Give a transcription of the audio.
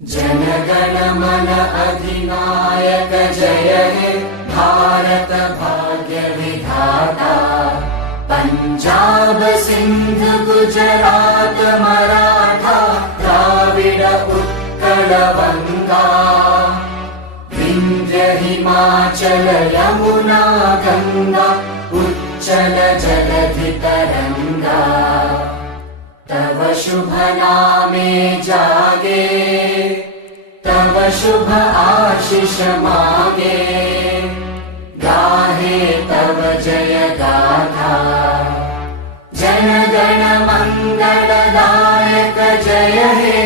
जनगण मन अधिनायक जय हे भारत भाग्य विधाता। पंजाब सिंध गुजरात मराठा द्राविड उत्कल बंगा। विंध्य हिमाचल यमुना गंगा उच्चल जलधि तरंगा। तव शुभ नामे जागे तव शुभ आशीष मागे। गाहे तव जय गाथा जन गण मंगलदायक जय हे